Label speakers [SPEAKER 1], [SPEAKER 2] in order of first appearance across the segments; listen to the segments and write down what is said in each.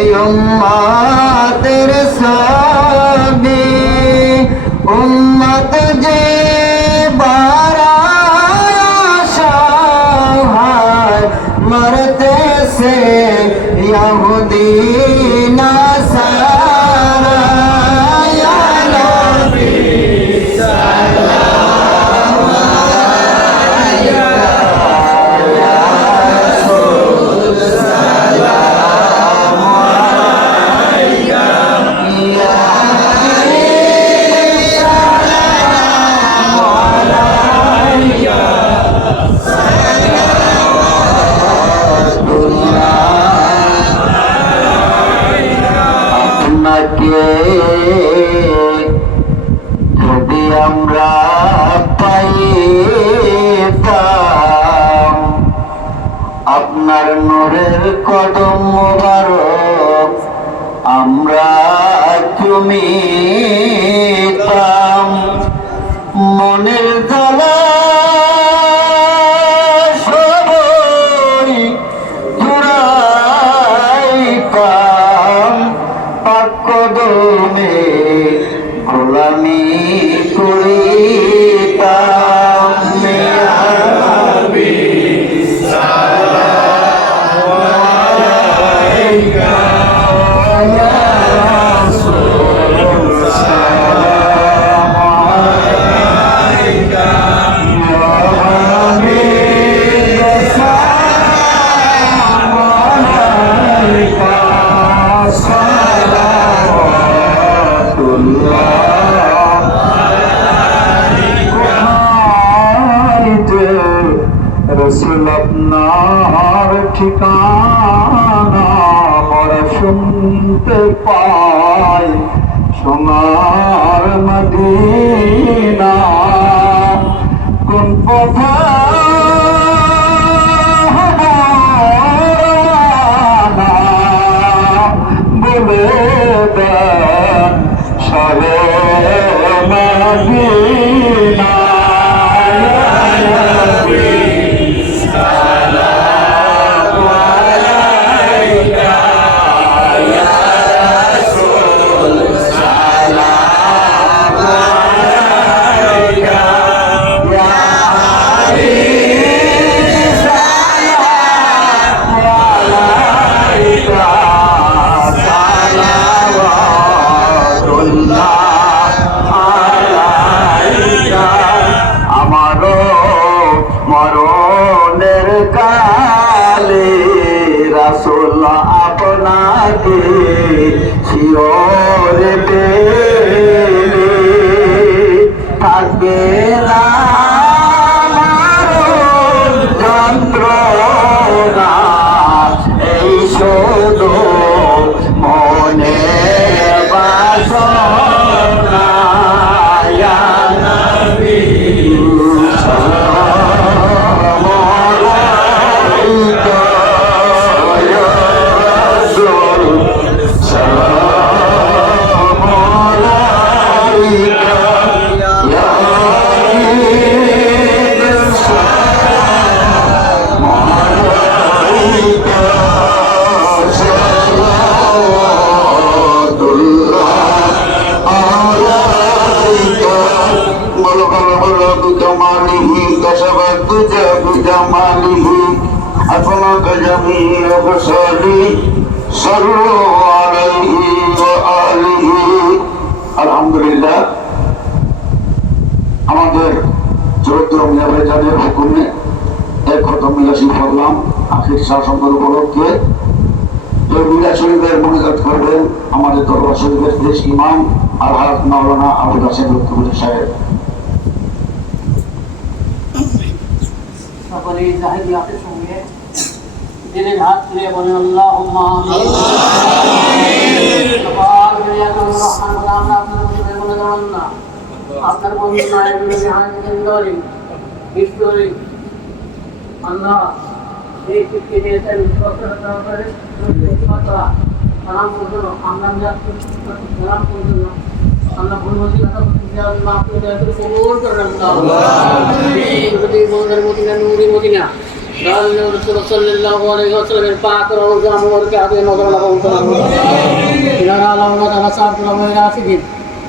[SPEAKER 1] এই উম্মাতের সাবি উম্মত যে কদম মোবারক আমরা তুমি মনের জ্বালা সবই জুড়াইতাম পাকদমে গোলামি করিতাম
[SPEAKER 2] আপনার ঠিকানা বড় শুনতে পাই। সোনার মদিনা কোন পথা? থাকবে كسبت دجى بجماله أفلك جميع خصالي صلوا عليه وآله الحمد لله আমাদের চরিত্র মিলাবে যাদের হুকুমে এক খতম মিলাসি করলাম আখির শাসনের উপলক্ষে এই মিলা শরীফের মনোজাত করবেন আমাদের দরবার শরীফের দেশ ইমাম আলহাজ মাওলানা আবুল হাসেন লক্ষ্মী সাহেব
[SPEAKER 3] সকলে জাহিদি হাতের সঙ্গে দিনের হাত তুলে বলেন আল্লাহ আপনার বন্ধু আল্লাহ এই আমরা আল্লাহ ভুলমতি কথা আল্লাহ আপনি দয়া করে কবুল করেন আল্লাহ। মদিনা নূরি মদিনা।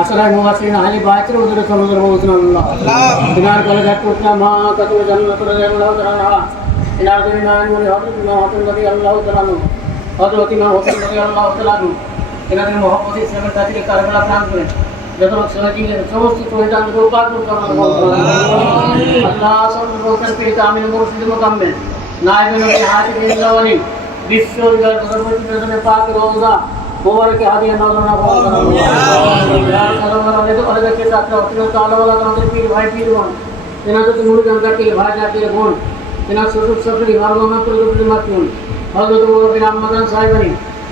[SPEAKER 3] আসরায় মুবাশিরিন আহলি বাইতের উদরে সনদর বলছেন আল্লাহ। ইনার কলে যাক কুতনা মা কত জান্নাতুল আল্লাহ তাআলা। ইনার দিন নাইন বলে হযরত ইমাম হাসান রাদি আল্লাহ তাআলা হযরত ইমাম হোসেন রাদি তাআলা এনাদের মহব্বত ইসলামের কাছে কারবালা প্রাণ করেন। যত লোক সহজীবের সমস্ত শহীদানকে উপার্জন আল্লাহ সর্বপ্রকার পেয়ে আমিন মুর্শিদ মোকাম্মেল। নাইবেন হাজির ইল্লাওয়ালি বিশ্ব সর্বপ্রতিবেদনে পাক রওজা মোবারকে হাদিয়া, নজরনা অনেকে ছাত্র অত্যন্ত আমাদের পীর ভাই পীর বোন তেনাদের মুড়ি গাঙ্গাকে ভাই জাতির বোন, তেনার শ্বশুর, শাশুড়ি মারভাবনা করে মাতুন হজরত আম্মাদান সাহেবানি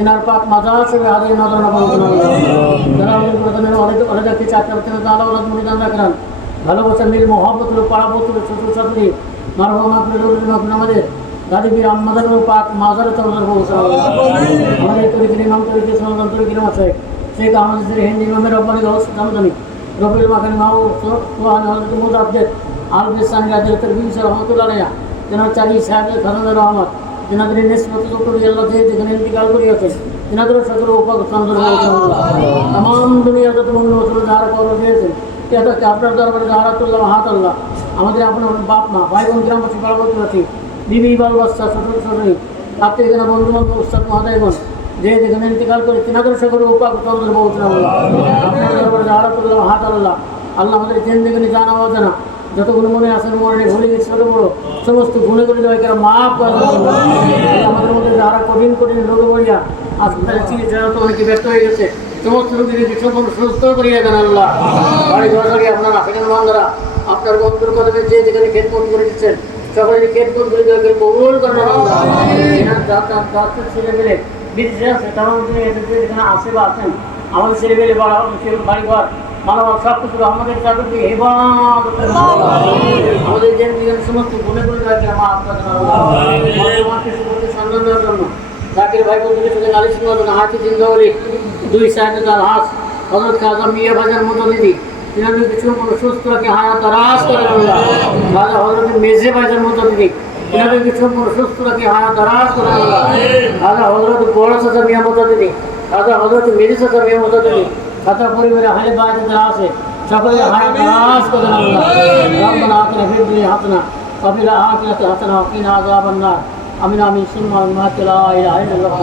[SPEAKER 3] ইনার পাক মাজার সবে আদায় নজর না আল্লাহ যারা আমাদের প্রথমে অনেক অনেক একটি চারটা তালা ওনার মনিদান রাখলেন ভালোবাসা, মিল, মহব্বত পাড়া বতুল ছোট ছাত্রী মারহামা করে আমাদের। দাদি, বীর আম্মাদের পাক মাজারে তরজার বলছে আমাদের। তরিকির ইমাম, তরিকির সমাধান তরিকির মাসায় শেখ আহমদ শ্রী হিন্দি ইমামের রব্বানি রহস জামদানি। রবিউল মাখানি মাহু সোহানি হজরত মুজাদ্দেদ আল বিসানি রাজের তরবিন রহমতুল্লাহ তেনার চারি সাহেবের খাজানের রহমত। তেনাদের নিষ্পত চক্রি আল্লাহ থেকে যেখানে ইন্তিকাল করিয়াছে তেনাদের সকল উপাখ্যান তাম দুনিয়া যত মূল্য যারা কবর দিয়েছেন এটাকে আপনার দরবারে জাহারাতুল্লাহ হাত আল্লাহ। আমাদের আপনার বাপ, মা, ভাই, বোন, গ্রামবাসী পার্বতীবাসী বিবি বাল বাচ্চা ছোট ছোট আপনি এখানে বন্ধু বান্ধব, উস্তাদ মহাদায়গণ যে যেখানে ইন্তেকাল করে, তিনাদের সকলে উপাক চন্দ্র বলছেন আল্লাহ আপনার দরবারে জাহারাতুল্লাহ হাত আল্লাহ। আল্লাহ আমাদের জেন যেখানে জানা অজানা যতগুলো মনে আসেন মনে ভুলে গেছে ছোটো বড়ো সমস্ত গুণে করে দেওয়া কেন করে আল্লাহ। আমাদের মধ্যে যারা কঠিন কঠিন রোগে বলিয়া হাসপাতালে চিকিৎসা তো অনেকে ব্যর্থ হয়ে গেছে, সমস্ত রোগীদেরকে সম্পূর্ণ সুস্থ করিয়া দেন আল্লাহ। বাড়ি ঘর বাড়ি আপনার আফ্রিকান বান্ধরা আপনার বন্ধুর কথা যে যেখানে খেদমত করে দিচ্ছেন সকলে খেদমত করে দেওয়া কবুল করেন আল্লাহ ছেলে মেলে বিদেশে আছে তারা যেখানে আসে বা আছেন, আমাদের ছেলে মেলে বাড়ি ঘর মানব সব কিছু আমাদের চাকরি হেবাদ আমাদের যে জীবন সমস্ত গুণে গুণে রাখি আমার আপনার মাকে সুখকে সন্ধান দেওয়ার জন্য জাকির ভাই বন্ধুকে থেকে নালিশ করার জন্য হাতি জিন্দাওয়ালি দুই সাইডে তার হাত হজরত খাজা মিয়া বাজার মতো দিদি, তিনাদের কিছু কোনো সুস্থ রাখে, হায়াত দারাজ করে আল্লাহ খাজা হজরত মেজে বাজার মতো দিদি, তিনাদের কিছু কোনো সুস্থ রাখে, হায়াত দারাজ করে আল্লাহ খাজা হজরত বড় সাজা মিয়া মতো দিদি, খাজা হজরত মেজে সাজা মিয়া মতো দিদি কত পরিবারে হাজার বাড়িতে যারা আছে সকলে হায়াত নাশ করেন আল্লাহ রব্বানা আতিনা ফিদ দুনিয়া হাসানা ওয়া ফিল আখিরাতি হাসানা ওয়া কিনা আযাবান নার আমিন আমিন সুম্মা আল মাহাতি লা ইলাহা ইল্লাল্লাহ